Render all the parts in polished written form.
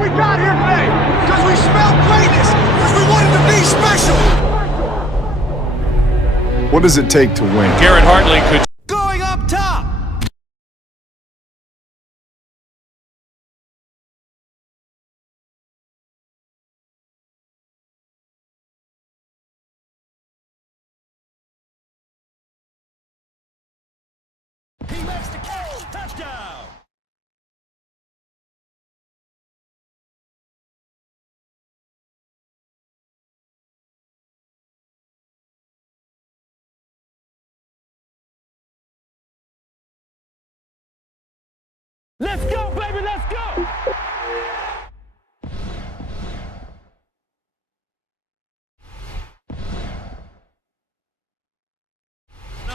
we got here today? Because we smelled greatness. Because we wanted to be special. What does it take to win? Garrett Hartley could... Going up top. He makes the catch. Touchdown. Let's go, baby, let's go!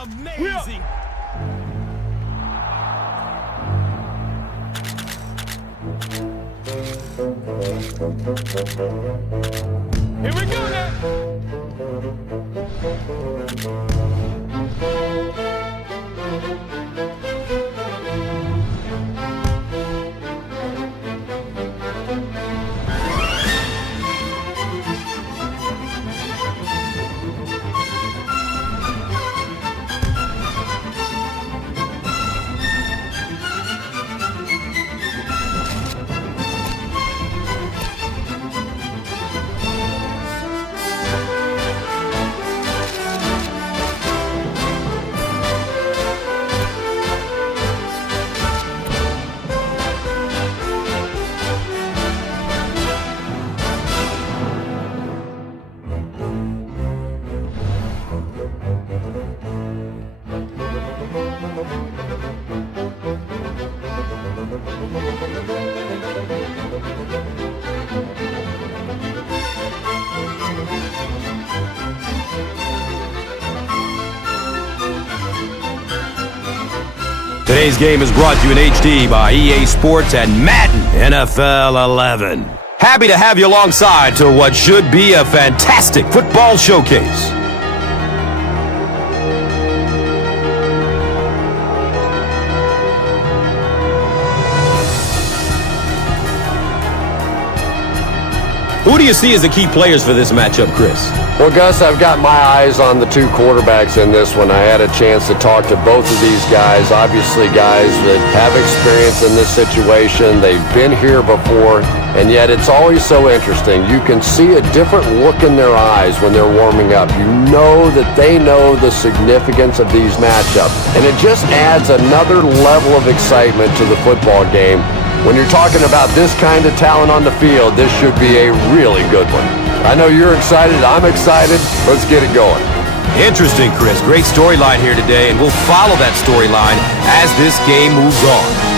Amazing! Here we go now! Today's game is brought to you in HD by EA Sports and Madden NFL 11. Happy to have you alongside to what should be a fantastic football showcase. Who do you see as the key players for this matchup, Chris? Well, Gus, I've got my eyes on the two quarterbacks in this one. I had a chance to talk to both of these guys, obviously guys that have experience in this situation. They've been here before, and yet it's always so interesting. You can see a different look in their eyes when they're warming up. You know that they know the significance of these matchups, and it just adds another level of excitement to the football game. When you're talking about this kind of talent on the field, this should be a really good one. I know you're excited. I'm excited. Let's get it going. Interesting, Chris. Great storyline here today, and we'll follow that storyline as this game moves on.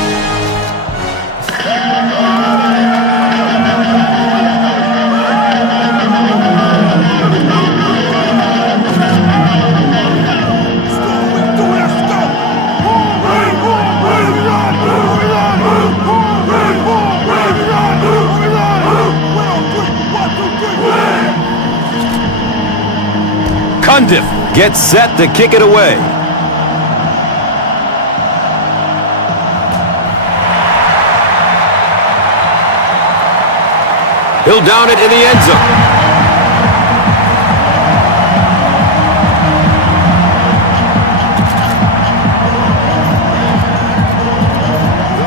Cundiff gets set to kick it away. He'll down it in the end zone.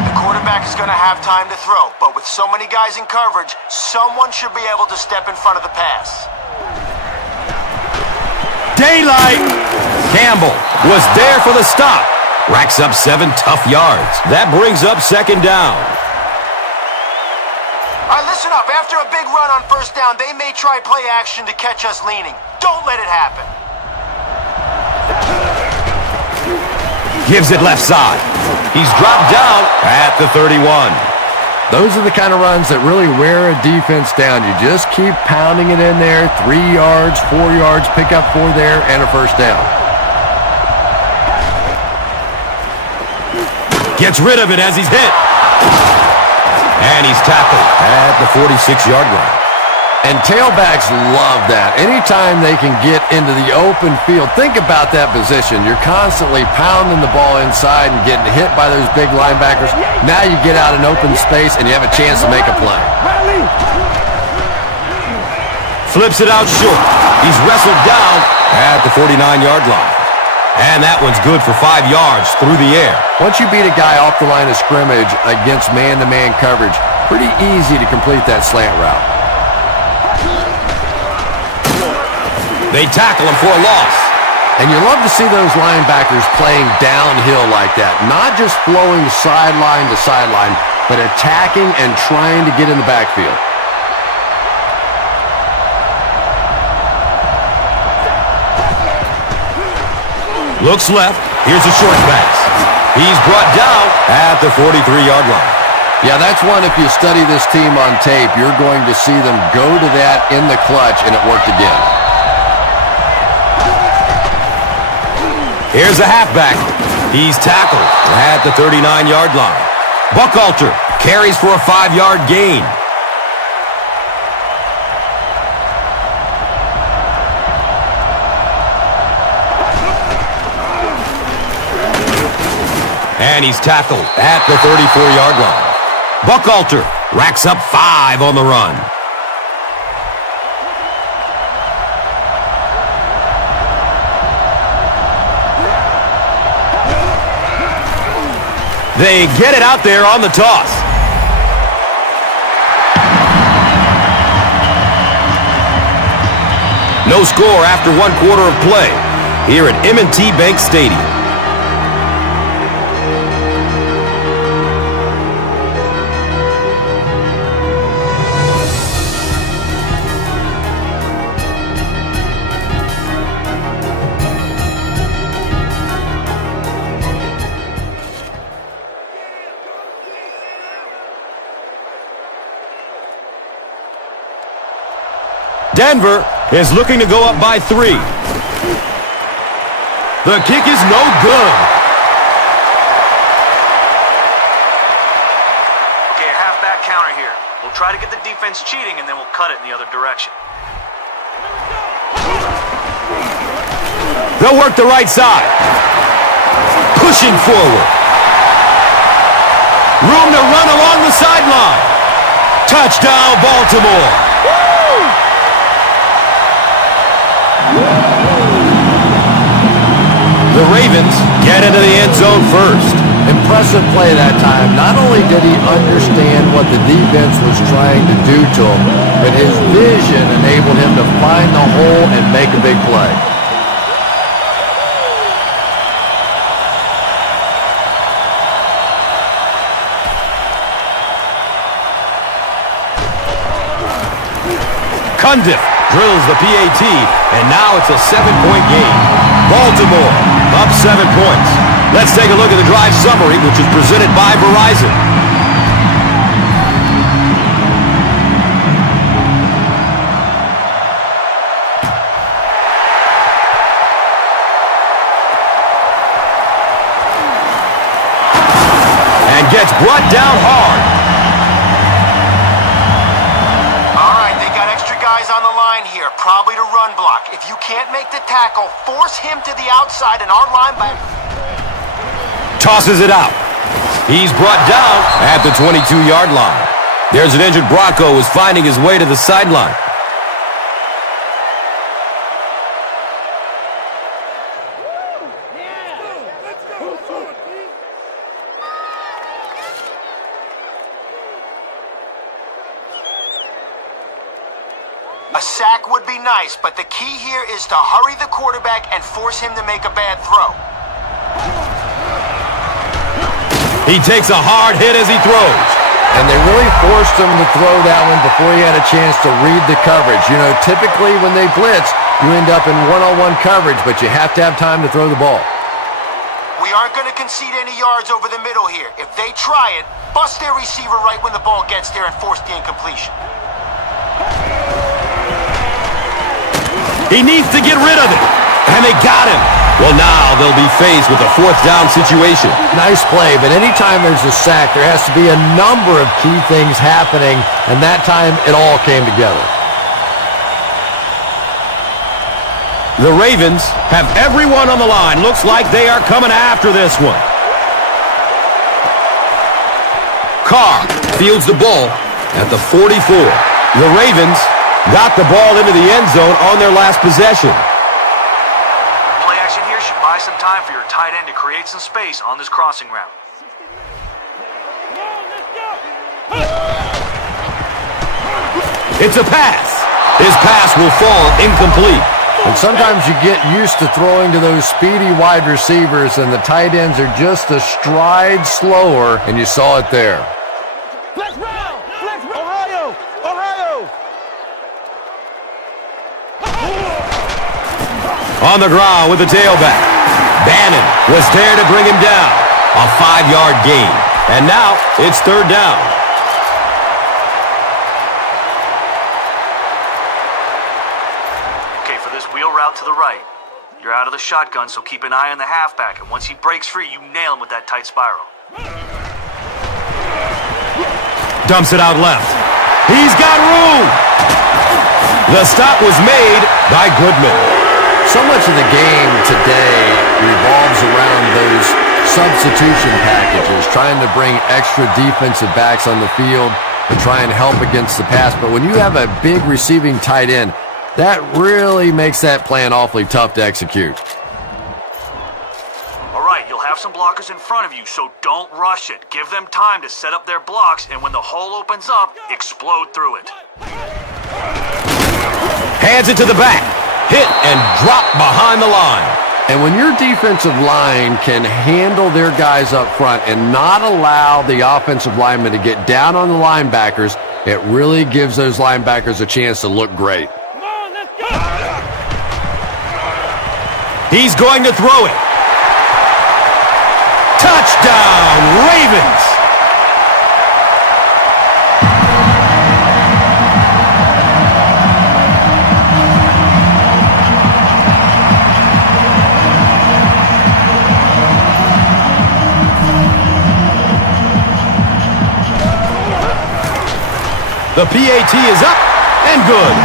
The quarterback is going to have time to throw, but with so many guys in coverage, someone should be able to step in front of the pass. Daylight! Campbell was there for the stop. Racks up 7 tough yards. That brings up second down. All right, listen up. After a big run on first down, they may try play action to catch us leaning. Don't let it happen. Gives it left side. He's dropped down at the 31. Those are the kind of runs that really wear a defense down. You just keep pounding it in there. 3 yards, 4 yards, pick up 4 there, and a first down. Gets rid of it as he's hit. And he's tackled at the 46-yard line. And tailbacks love that. Anytime they can get into the open field, think about that position. You're constantly pounding the ball inside and getting hit by those big linebackers. Now you get out in open space and you have a chance to make a play. Flips it out short. He's wrestled down at the 49-yard line. And that one's good for 5 yards through the air. Once you beat a guy off the line of scrimmage against man-to-man coverage, pretty easy to complete that slant route. They tackle him for a loss. And you love to see those linebackers playing downhill like that. Not just flowing sideline to sideline, but attacking and trying to get in the backfield. Looks left. Here's a short pass. He's brought down at the 43-yard line. Yeah, that's one, if you study this team on tape, you're going to see them go to that in the clutch, and it worked again. Here's a halfback. He's tackled at the 39-yard line. Buchalter carries for a 5-yard gain. And he's tackled at the 34-yard line. Buchalter racks up 5 on the run. They get it out there on the toss. No score after 1 quarter of play here at M&T Bank Stadium. Denver is looking to go up by 3. The kick is no good. Okay, a halfback counter here. We'll try to get the defense cheating, and then we'll cut it in the other direction. They'll work the right side. Pushing forward. Room to run along the sideline. Touchdown, Baltimore. The Ravens get into the end zone first. Impressive play that time. Not only did he understand what the defense was trying to do to him, but his vision enabled him to find the hole and make a big play. Cundiff drills the PAT, and now it's a 7-point game. Baltimore up 7 points. Let's take a look at the drive summary, which is presented by Verizon. And gets brought down hard. On the line here, probably to run block. If you can't make the tackle, force him to the outside and our linebacker Tosses it out. He's brought down at the 22-yard line. There's an injured Bronco who's finding his way to the sideline. A sack would be nice, but the key here is to hurry the quarterback and force him to make a bad throw. He takes a hard hit as he throws. And they really forced him to throw that one before he had a chance to read the coverage. You know, typically when they blitz, you end up in one-on-one coverage, but you have to have time to throw the ball. We aren't going to concede any yards over the middle here. If they try it, bust their receiver right when the ball gets there and force the incompletion. He needs to get rid of it. And they got him. Well, now they'll be faced with a 4th down situation. Nice play, but anytime there's a sack, there has to be a number of key things happening, and that time it all came together. The Ravens have everyone on the line. Looks like they are coming after this one. Carr fields the ball at the 44. The Ravens got the ball into the end zone on their last possession. Play action here should buy some time for your tight end to create some space on this crossing route. It's a pass. His pass will fall incomplete. And sometimes you get used to throwing to those speedy wide receivers, and the tight ends are just a stride slower, and you saw it there. Flex round! Flex round! Ohio! Ohio! On the ground with the tailback. Bannon was there to bring him down. A 5-yard gain. And now it's third down. Okay, for this wheel route to the right, you're out of the shotgun, so keep an eye on the halfback, and once he breaks free, you nail him with that tight spiral. Dumps it out left. He's got room. The stop was made by Goodman. So much of the game today revolves around those substitution packages, trying to bring extra defensive backs on the field to try and help against the pass. But when you have a big receiving tight end, that really makes that plan awfully tough to execute. All right, you'll have some blockers in front of you, so don't rush it. Give them time to set up their blocks, and when the hole opens up, explode through it. Hands it to the back. Hit and drop behind the line. And when your defensive line can handle their guys up front and not allow the offensive linemen to get down on the linebackers, it really gives those linebackers a chance to look great. Come on, let's go! He's going to throw it. Touchdown, Ravens! The PAT is up and good.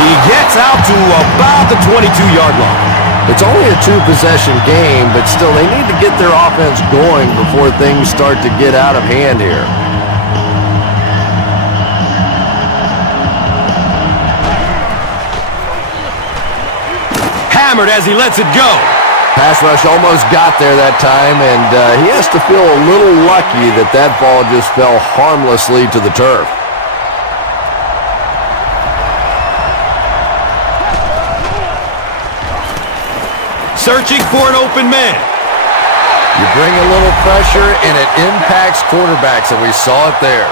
He gets out to about the 22-yard line. It's only a two-possession game, but still they need to get their offense going before things start to get out of hand here. Hammered as he lets it go. Pass rush almost got there that time, and he has to feel a little lucky that that ball just fell harmlessly to the turf. Searching for an open man. You bring a little pressure, and it impacts quarterbacks, and we saw it there.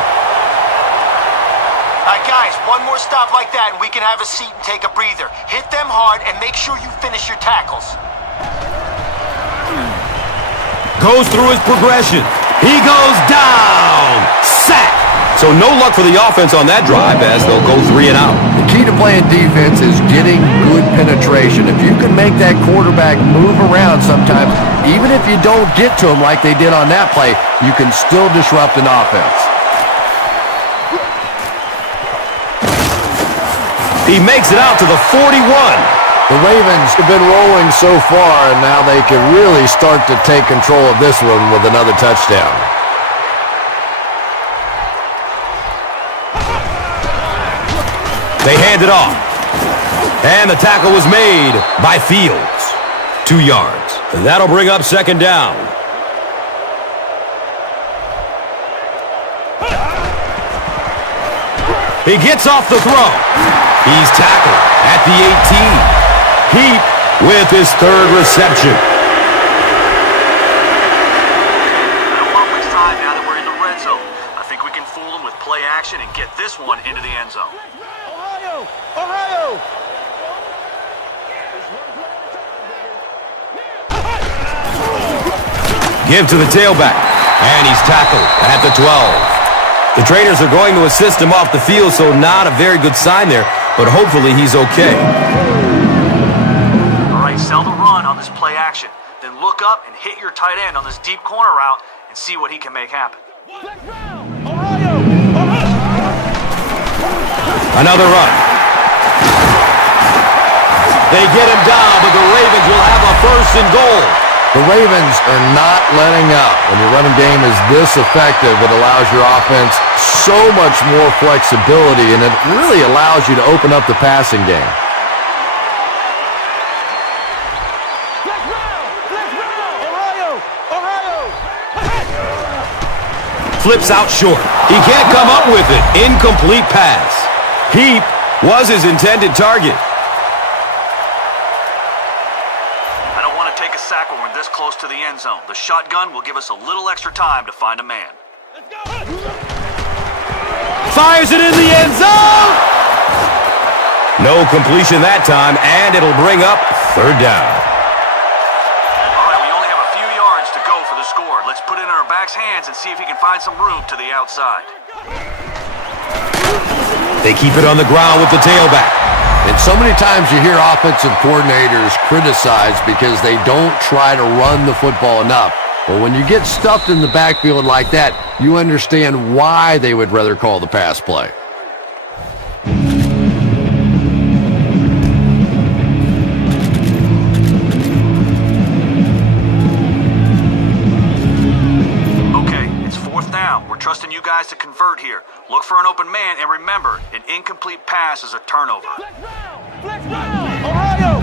All right, guys, one more stop like that, and we can have a seat and take a breather. Hit them hard, and make sure you finish your tackles. Goes through his progression. He goes down. Sack. So no luck for the offense on that drive as they'll go 3 and out. The key to playing defense is getting good penetration. If you can make that quarterback move around sometimes, even if you don't get to him like they did on that play, you can still disrupt an offense. He makes it out to the 41. The Ravens have been rolling so far, and now they can really start to take control of this one with another touchdown. They hand it off. And the tackle was made by Fields. 2 yards. And that'll bring up second down. He gets off the throw. He's tackled at the 18. Heap with his third reception. I don't want to waste time now that we're in the red zone. I think we can fool them with play action and get this one into the end zone. Ohio! Ohio! Give to the tailback. And he's tackled at the 12. The trainers are going to assist him off the field, so not a very good sign there, but hopefully he's okay. All up and hit your tight end on this deep corner route and see what he can make happen. Ohio! Another run. They get him down, but the Ravens will have a first and goal. The Ravens are not letting up. When your running game is this effective, it allows your offense so much more flexibility, and it really allows you to open up the passing game. Flips out short. He can't come up with it. Incomplete pass. Heap was his intended target. I don't want to take a sack when we're this close to the end zone. The shotgun will give us a little extra time to find a man. Fires it in the end zone. No completion that time, and it'll bring up third down. All right, we only have a few yards to go for the score. Let's put it in our back's hands and see if he can find some room to the outside. They keep it on the ground with the tailback. And so many times you hear offensive coordinators criticized because they don't try to run the football enough. But when you get stuffed in the backfield like that, you understand why they would rather call the pass play. Okay, it's fourth down. We're trusting you guys to convert here. Look for an open man, and remember, an incomplete pass is a turnover. Ohio!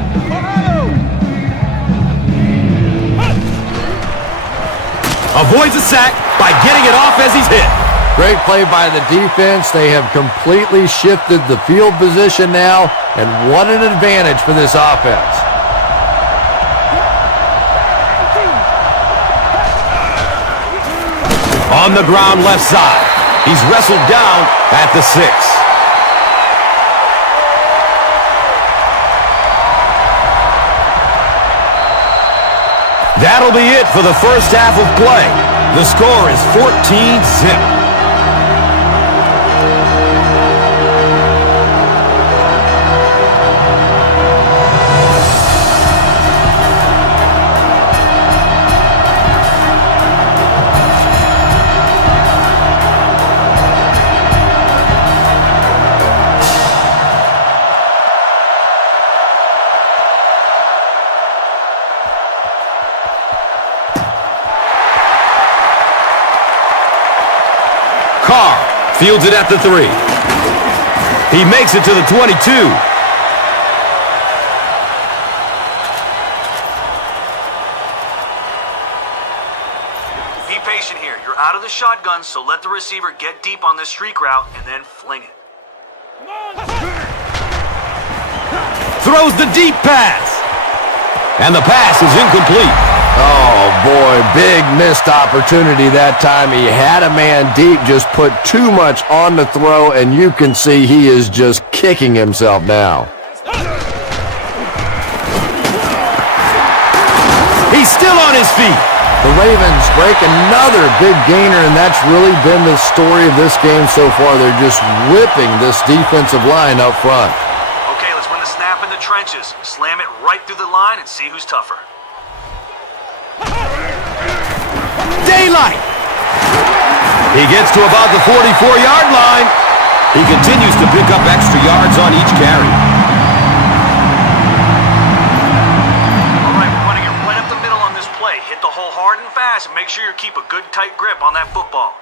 Avoids a sack by getting it off as he's hit. Great play by the defense. They have completely shifted the field position now, and what an advantage for this offense. On the ground left side. He's wrestled down at the 6. That'll be it for the first half of play. The score is 14-zip. Fields it at the 3. He makes it to the 22. Be patient here. You're out of the shotgun, so let the receiver get deep on this streak route and then fling it. Throws the deep pass. And the pass is incomplete. Oh, boy, big missed opportunity that time. He had a man deep, just put too much on the throw, and you can see he is just kicking himself now. He's still on his feet. The Ravens break another big gainer, and that's really been the story of this game so far. They're just whipping this defensive line up front. Okay, let's win the snap in the trenches. Slam it right through the line and see who's tougher. Daylight. He gets to about the 44-yard line. He continues to pick up extra yards on each carry. All right, we're running it right up the middle on this play. Hit the hole hard and fast and make sure you keep a good tight grip on that football.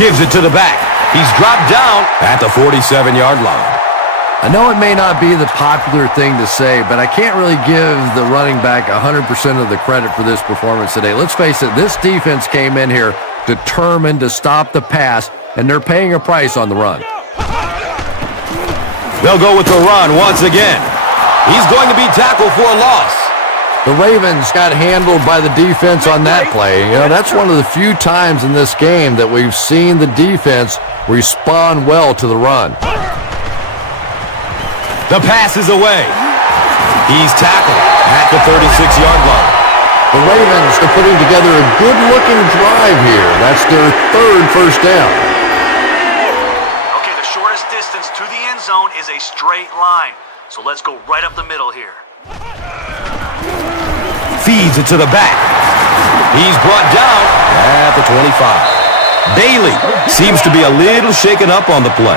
Gives it to the back. He's dropped down at the 47-yard line. I know it may not be the popular thing to say, but I can't really give the running back 100% of the credit for this performance today. Let's face it, this defense came in here determined to stop the pass, and they're paying a price on the run. They'll go with the run once again. He's going to be tackled for a loss. The Ravens got handled by the defense on that play. You know, that's one of the few times in this game that we've seen the defense respond well to the run. The pass is away. He's tackled at the 36-yard line. The Ravens are putting together a good-looking drive here. That's their third first down. Okay, the shortest distance to the end zone is a straight line. So let's go right up the middle here. feeds it to the back. He's brought down at the 25. Bailey seems to be a little shaken up on the play.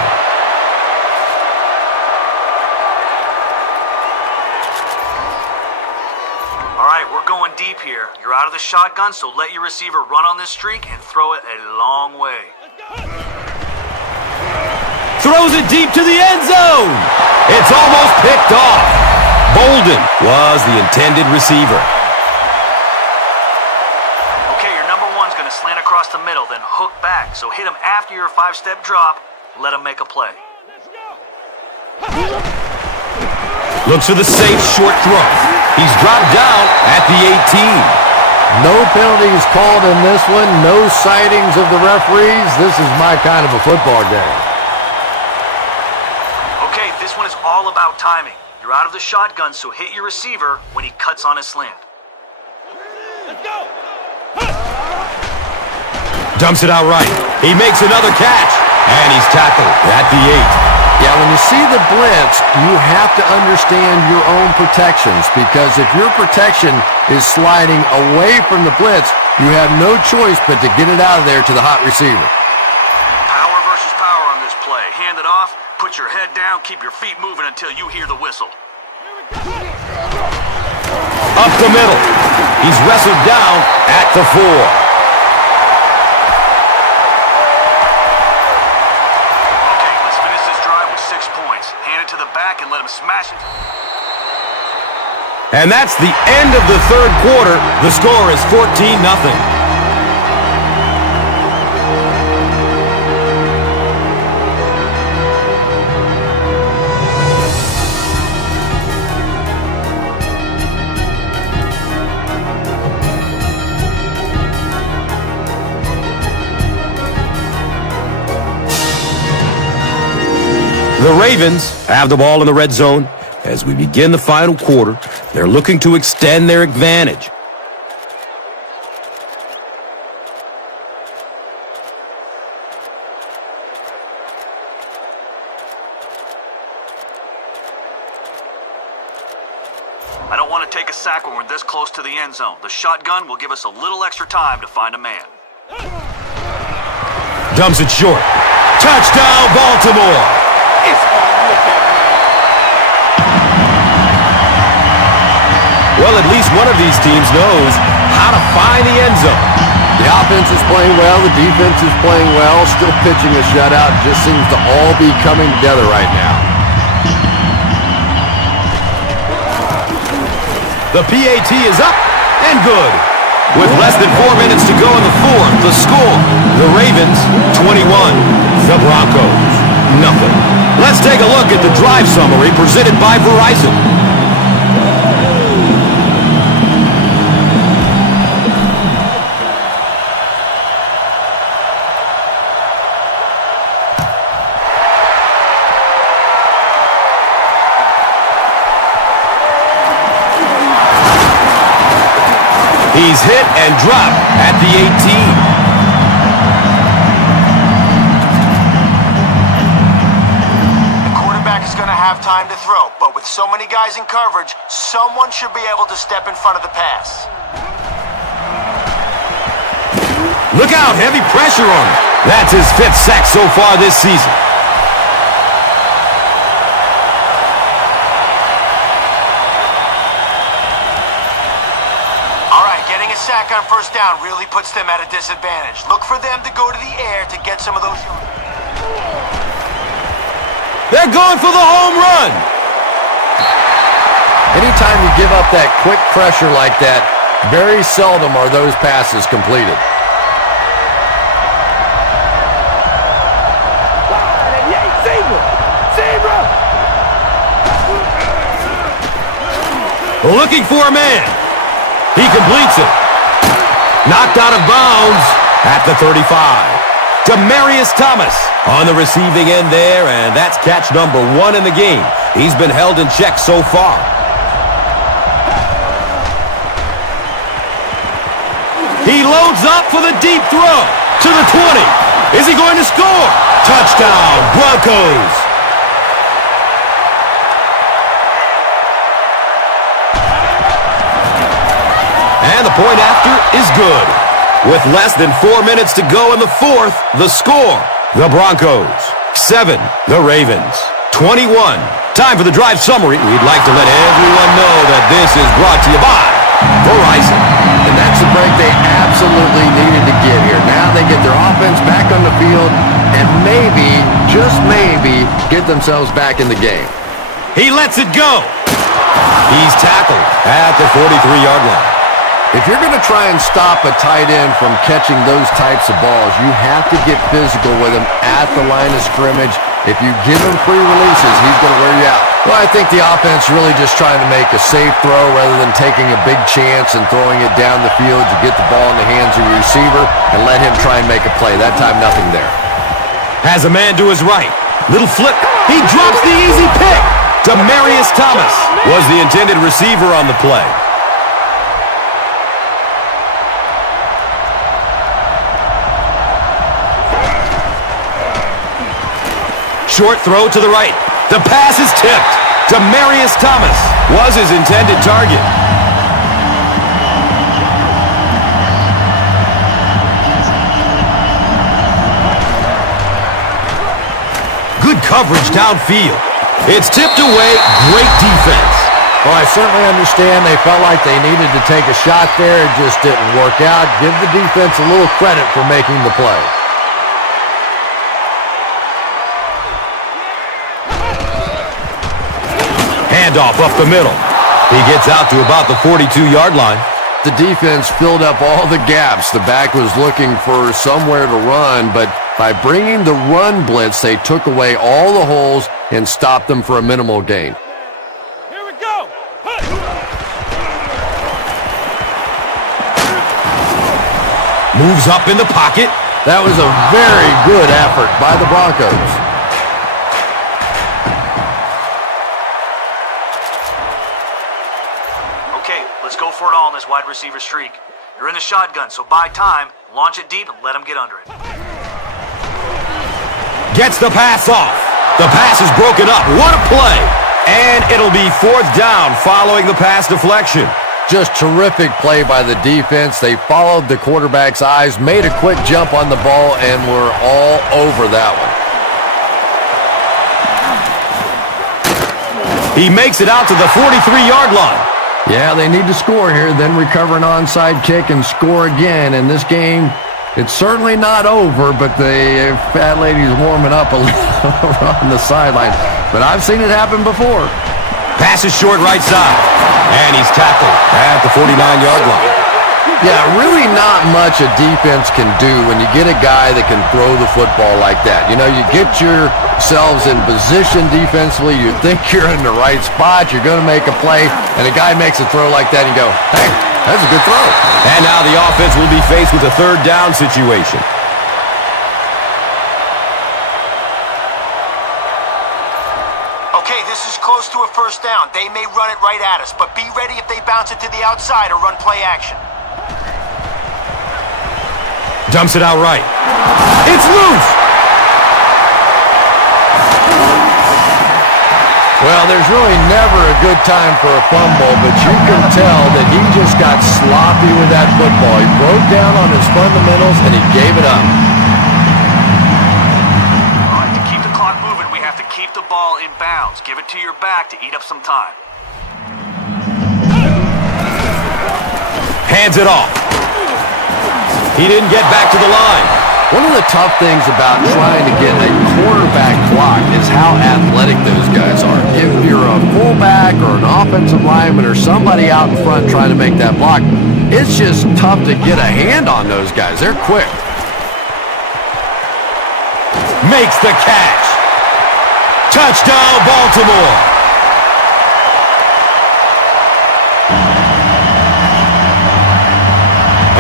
All right, we're going deep here. You're out of the shotgun, so let your receiver run on this streak and throw it a long way. Throws it deep to the end zone. It's almost picked off. Bolden was the intended receiver. Okay, your number one's going to slant across the middle, then hook back. So hit him after your 5-step drop. Let him make a play. Looks for the safe short throw. He's dropped down at the 18. No penalties called in this one. No sightings of the referees. This is my kind of a football game. Okay, this one is all about timing. You're out of the shotgun, so hit your receiver when he cuts on his slant. Dumps it out right. He makes another catch, and he's tackled at the 8. Yeah, when you see the blitz, you have to understand your own protections, because if your protection is sliding away from the blitz, you have no choice but to get it out of there to the hot receiver. Power versus power on this play. Hand it off, put your head down, keep your feet moving until you hear the whistle. Up the middle. He's wrestled down at the 4. To the back and let him smash it. And that's the end of the third quarter. The score is 14-0. The Ravens have the ball in the red zone. As we begin the final quarter, they're looking to extend their advantage. I don't want to take a sack when we're this close to the end zone. The shotgun will give us a little extra time to find a man. Dumps it short. Touchdown, Baltimore! Well, at least one of these teams knows how to find the end zone. The offense is playing well. The defense is playing well. Still pitching a shutout. Just seems to all be coming together right now. The PAT is up and good. With less than 4 minutes to go in the fourth, the score, the Ravens, 21. The Broncos, nothing. Let's take a look at the drive summary presented by Verizon. He's hit and dropped at the 18. The quarterback is going to have time to throw, but with so many guys in coverage, someone should be able to step in front of the pass. Look out, heavy pressure on him. That's his 5th sack so far this season. Sack on first down really puts them at a disadvantage. Look for them to go to the air to get some of those yards. They're going for the home run. Anytime you give up that quick pressure like that, very seldom are those passes completed. Looking for a man. He completes it. Knocked out of bounds at the 35. Demaryius Thomas on the receiving end there, and that's catch number 1 in the game. He's been held in check so far. He loads up for the deep throw to the 20. Is he going to score? Touchdown, Broncos. the point after is good. With less than 4 minutes to go in the fourth, the score, the Broncos 7, the Ravens 21. Time for the drive summary. We'd like to let everyone know that this is brought to you by Verizon. And that's the break they absolutely needed to get here. Now they get their offense back on the field and maybe, just maybe, get themselves back in the game. He lets it go. He's tackled at the 43-yard line. If you're going to try and stop a tight end from catching those types of balls, you have to get physical with him at the line of scrimmage. If you give him free releases, he's going to wear you out. Well, I think the offense really just trying to make a safe throw rather than taking a big chance and throwing it down the field to get the ball in the hands of your receiver and let him try and make a play. That time, nothing there. Has a man to his right. Little flip. He drops the easy pick. Demarius Thomas was the intended receiver on the play. Short throw to the right. The pass is tipped. Demarius Thomas was his intended target. Good coverage downfield. It's tipped away. Great defense. Well, I certainly understand they felt like they needed to take a shot there. It just didn't work out. Give the defense a little credit for making the play. Handoff up the middle. He gets out to about the 42-yard line. The defense filled up all the gaps. The back was looking for somewhere to run, but by bringing the run blitz, they took away all the holes and stopped them for a minimal gain. Here we go. Moves up in the pocket. That was a very good effort by the Broncos. Okay, let's go for it all in this wide receiver streak. You're in the shotgun, so buy time, launch it deep, and let them get under it. Gets the pass off. The pass is broken up. What a play. And it'll be fourth down following the pass deflection. Just terrific play by the defense. They followed the quarterback's eyes, made a quick jump on the ball, and were all over that one. He makes it out to the 43-yard line. Yeah, they need to score here, then recover an onside kick and score again. In this game, it's certainly not over, but the fat lady's warming up a little on the sideline. But I've seen it happen before. Pass is short right side. And he's tackled at the 49-yard line. Yeah, really not much a defense can do when you get a guy that can throw the football like that. You know, you get yourselves in position defensively, you think you're in the right spot, you're going to make a play, and a guy makes a throw like that and you go, hey, that's a good throw. And now the offense will be faced with a third down situation. Okay, this is close to a first down. They may run it right at us, but be ready if they bounce it to the outside or run play action. Dumps it out right. It's loose! Well, there's really never a good time for a fumble, but you can tell that he just got sloppy with that football. He broke down on his fundamentals, and he gave it up. All right, to keep the clock moving, we have to keep the ball in bounds. Give it to your back to eat up some time. Hands it off. He didn't get back to the line. One of the tough things about trying to get a quarterback blocked is how athletic those guys are. If you're a fullback or an offensive lineman or somebody out in front trying to make that block, it's just tough to get a hand on those guys. They're quick. Makes the catch. Touchdown, Baltimore.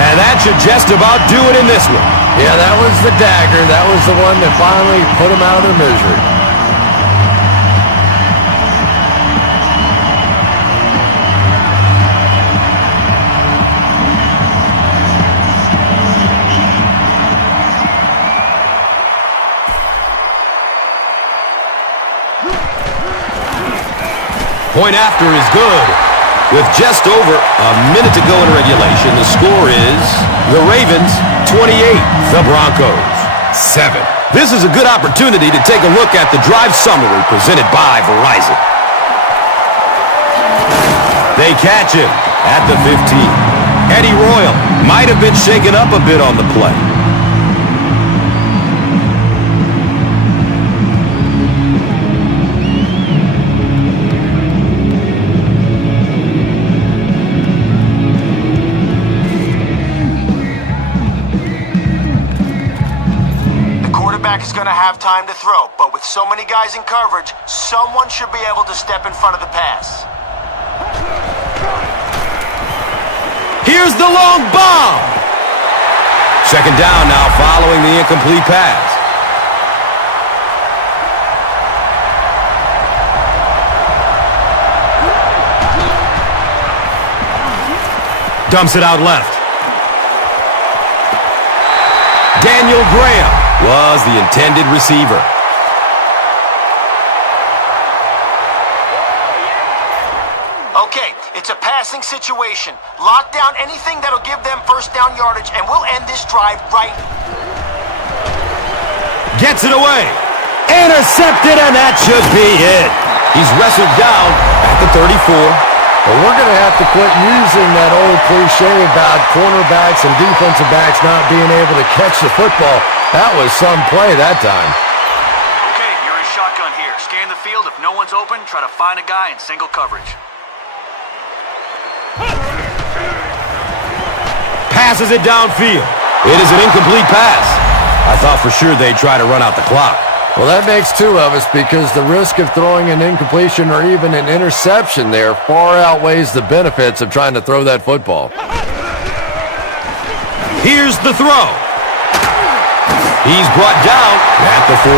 And that should just about do it in this one. Yeah, that was the dagger. That was the one that finally put them out of their misery. Point after is good. With just over a minute to go in regulation, the score is the Ravens 28, the Broncos 7. This is a good opportunity to take a look at the drive summary presented by Verizon. They catch him at the 15. Eddie Royal might have been shaken up a bit on the play. The quarterback is going to have time to throw, but with so many guys in coverage, someone should be able to step in front of the pass. Here's the long bomb. Second down now following the incomplete pass. Dumps it out left. Daniel Graham was the intended receiver. Okay, it's a passing situation. Lock down anything that'll give them first down yardage, and we'll end this drive right. Gets it away. Intercepted, and that should be it. He's wrestled down at the 34. But we're going to have to quit using that old cliche about cornerbacks and defensive backs not being able to catch the football. That was some play that time. Okay, you're in shotgun here. Scan the field. If no one's open, try to find a guy in single coverage. Passes it downfield. It is an incomplete pass. I thought for sure they'd try to run out the clock. Well, that makes two of us because the risk of throwing an incompletion or even an interception there far outweighs the benefits of trying to throw that football. Here's the throw. He's brought down at the 14.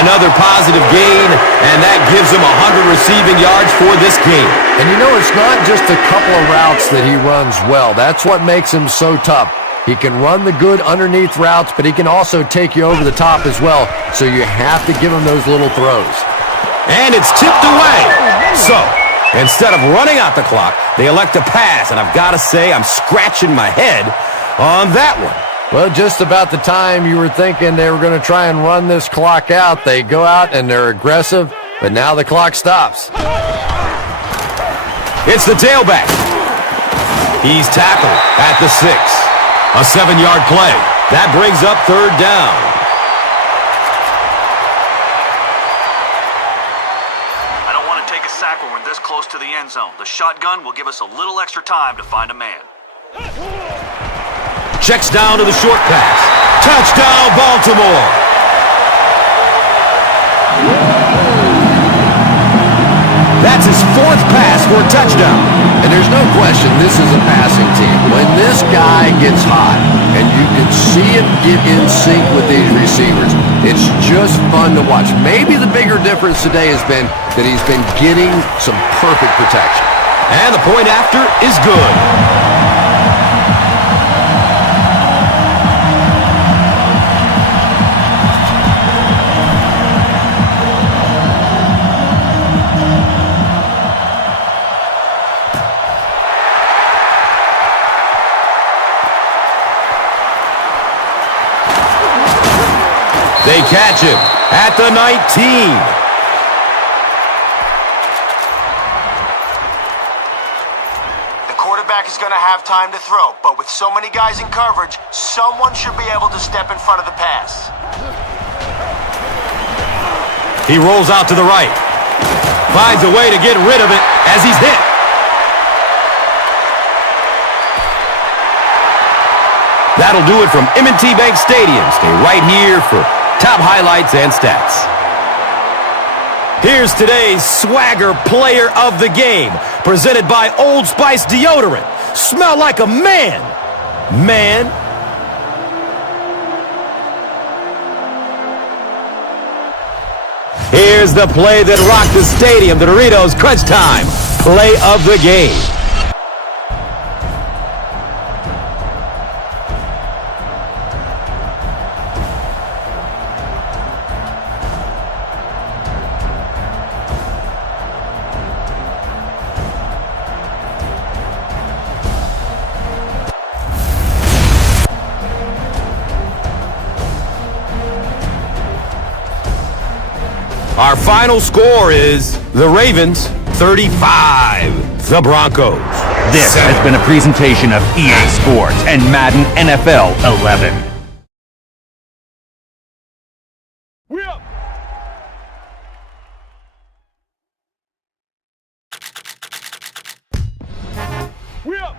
Another positive gain, and that gives him 100 receiving yards for this game. And you know, it's not just a couple of routes that he runs well. That's what makes him so tough. He can run the good underneath routes, but he can also take you over the top as well, so you have to give him those little throws. And it's tipped away. So, instead of running out the clock, they elect to pass, and I've got to say I'm scratching my head on that one. Well, just about the time you were thinking they were going to try and run this clock out, they go out and they're aggressive, but now the clock stops. It's the tailback. He's tackled at the 6. A 7-yard play. That brings up third down. I don't want to take a sack when we're this close to the end zone. The shotgun will give us a little extra time to find a man. Checks down to the short pass. Touchdown, Baltimore. That's his 4th pass for a touchdown. And there's no question this is a passing team. When this guy gets hot and you can see him get in sync with these receivers, it's just fun to watch. Maybe the bigger difference today has been that he's been getting some perfect protection. And the point after is good. They catch him at the 19. The quarterback is going to have time to throw, but with so many guys in coverage, someone should be able to step in front of the pass. He rolls out to the right. Finds a way to get rid of it as he's hit. That'll do it from M&T Bank Stadium. Stay right here for top highlights and stats. Here's today's Swagger Player of the Game, presented by Old Spice Deodorant. Smell like a man. Man. Here's the play that rocked the stadium, the Doritos Crunch Time Play of the Game. Our final score is the Ravens 35, the Broncos. This has been a presentation of EA Sports and Madden NFL 11. We up. We up.